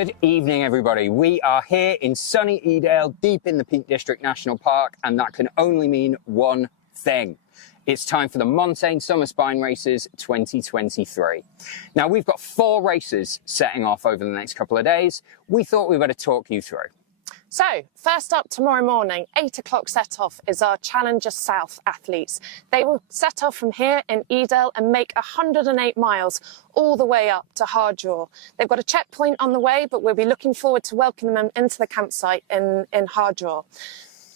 Good evening, everybody. We are here in sunny Edale, deep in the Peak District National Park, and that can only mean one thing. It's time for the Montane Summer Spine Races 2023. Now, we've got 4 races setting off over the next couple of days. We thought we better talk you through. So, first up tomorrow morning, 8 o'clock set-off is our Challenger South athletes. They will set off from here in Edale and make 108 miles all the way up to Hardraw. They've got a checkpoint on the way, but we'll be looking forward to welcoming them into the campsite in Hardraw.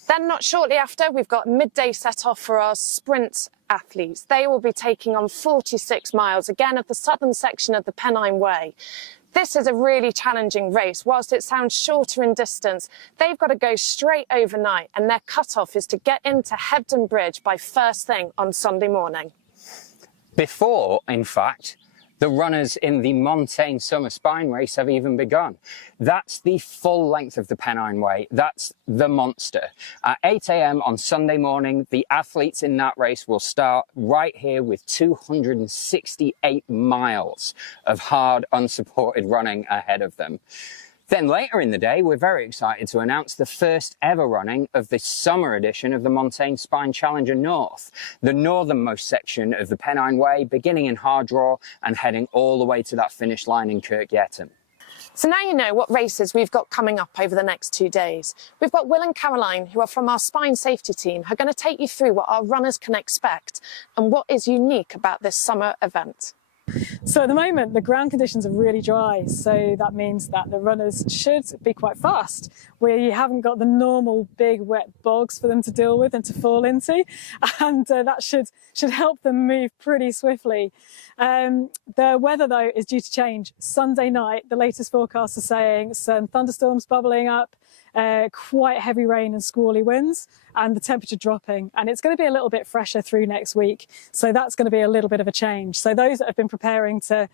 Then, not shortly after, we've got Midday set-off for our sprint athletes. They will be taking on 46 miles, again, of the southern section of the Pennine Way. This is a really challenging race. Whilst it sounds shorter in distance, they've got to go straight overnight, and their cut-off is to get into Hebden Bridge by first thing on Sunday morning. Before, in fact, the runners in the Montane Summer Spine Race have even begun. That's the full length of the Pennine Way. That's the monster. At 8 a.m. on Sunday morning, the athletes in that race will start right here with 268 miles of hard, unsupported running ahead of them. Then later in the day, we're very excited to announce the first ever running of the summer edition of the Montane Spine Challenger North, the northernmost section of the Pennine Way, beginning in Hardraw and heading all the way to that finish line in Kirkyeton. So now you know what races we've got coming up over the next 2 days. We've got Will and Caroline, who are from our spine safety team, who are going to take you through what our runners can expect and what is unique about this summer event. So at the moment, the ground conditions are really dry, so that means that the runners should be quite fast. We haven't got the normal big wet bogs for them to deal with and to fall into, and that should help them move pretty swiftly. The weather, though, is due to change. Sunday night, the latest forecasts are saying some thunderstorms bubbling up, quite heavy rain and squally winds, and the temperature dropping, and it's going to be a little bit fresher through next week, so that's going to be a little bit of a change. So those that have been preparing to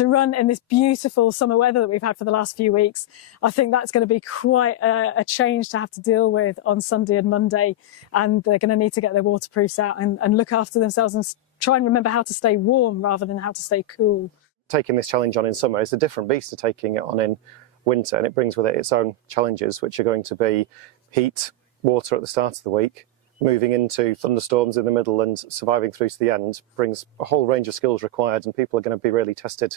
run in this beautiful summer weather that we've had for the last few weeks, I think that's going to be quite a change to have to deal with on Sunday and Monday, and they're going to need to get their waterproofs out and look after themselves and try and remember how to stay warm rather than how to stay cool. Taking this challenge on in summer is a different beast to taking it on in winter, and it brings with it its own challenges, which are going to be heat, water at the start of the week, moving into thunderstorms in the middle and surviving through to the end brings a whole range of skills required, and people are going to be really tested,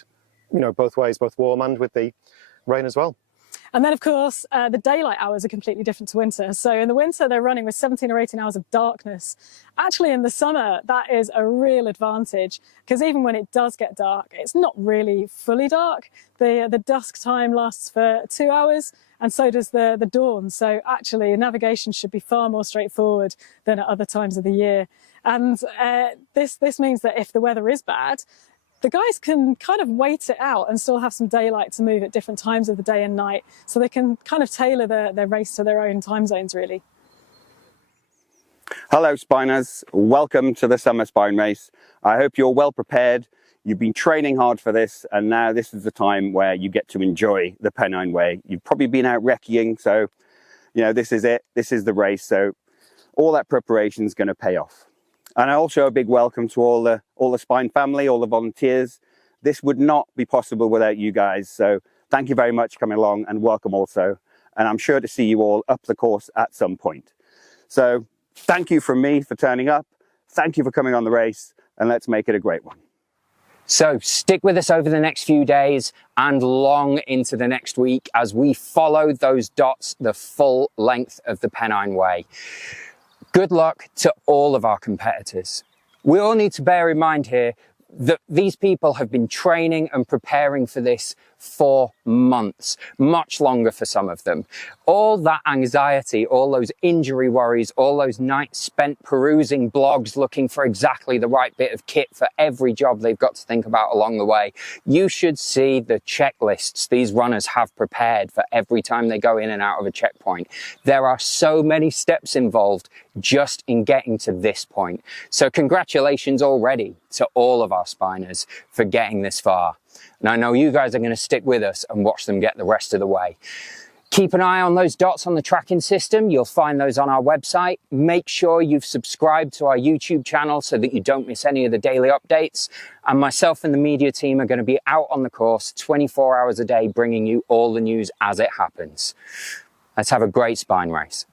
you know, both ways, both warm and with the rain as well. And then, of course, the daylight hours are completely different to winter. So in the winter, they're running with 17 or 18 hours of darkness. Actually, in the summer, that is a real advantage, because even when it does get dark, it's not really fully dark. The dusk time lasts for 2 hours, and so does the dawn. So actually, navigation should be far more straightforward than at other times of the year. And this means that if the weather is bad, the guys can kind of wait it out and still have some daylight to move at different times of the day and night, so they can kind of tailor their race to their own time zones, really. Hello Spiners, welcome to the Summer Spine Race. I hope you're well prepared. You've been training hard for this, and now this is the time where you get to enjoy the Pennine Way. You've probably been out recceing, so you know this is it. This is the race, so all that preparation is going to pay off. And also a big welcome to all the Spine family, all the volunteers. This would not be possible without you guys. So thank you very much for coming along, and welcome also. And I'm sure to see you all up the course at some point. So thank you from me for turning up. Thank you for coming on the race, and let's make it a great one. So stick with us over the next few days and long into the next week as we follow those dots the full length of the Pennine Way. Good luck to all of our competitors. We all need to bear in mind here that these people have been training and preparing for this for months, much longer for some of them. All that anxiety, all those injury worries, all those nights spent perusing blogs looking for exactly the right bit of kit for every job they've got to think about along the way. You should see the checklists these runners have prepared for every time they go in and out of a checkpoint. There are so many steps involved just in getting to this point. So congratulations already to all of our spiners for getting this far. And I know you guys are going to stick with us and watch them get the rest of the way. Keep an eye on those dots on the tracking system. You'll find those on our website. Make sure you've subscribed to our YouTube channel so that you don't miss any of the daily updates. And myself and the media team are going to be out on the course 24 hours a day, bringing you all the news as it happens. Let's have a great spine race.